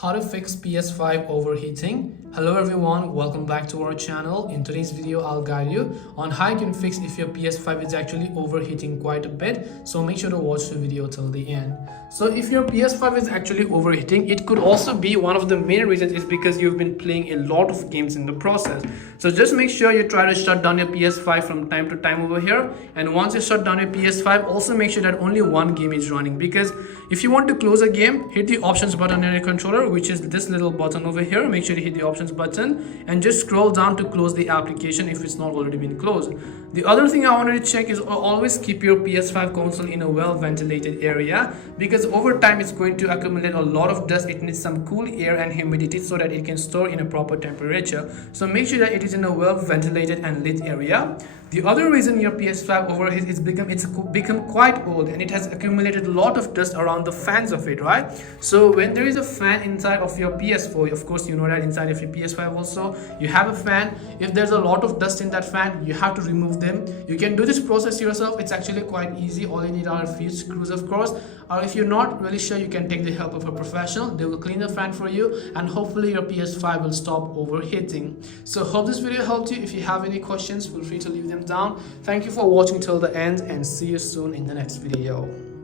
How to fix PS5 overheating. Hello everyone, welcome back to our channel. In today's video, I'll guide you on how you can fix if your PS5 is actually overheating quite a bit. So make sure to watch the video till the end. So if your PS5 is actually overheating, it could also be one of the main reasons is because you've been playing a lot of games in the process. So just make sure you try to shut down your PS5 from time to time over here. And once you shut down your PS5, also make sure that only one game is running, because if you want to close a game, hit the options button on your controller, which is this little button over here. Make sure to hit the options button and just scroll down to close the application if it's not already been closed. The other thing I wanted to check is always keep your PS5 console in a well ventilated area, because over time it's going to accumulate a lot of dust. It needs some cool air and humidity so that it can store in a proper temperature. So make sure that it is in a well ventilated and lit area. The other reason your PS5 overheats is it's become quite old and it has accumulated a lot of dust around the fans of it, right? So when there is a fan inside of your PS4, of course you know that inside of your PS5 also you have a fan. If there's a lot of dust in that fan, you have to remove them. You can do this process yourself. It's actually quite easy. All you need are a few screws, of course, or if you're not really sure, you can take the help of a professional. They will clean the fan for you and hopefully your PS5 will stop overheating. So hope this video helped you. If you have any questions, feel free to leave them down. Thank you for watching till the end and see you soon in the next video.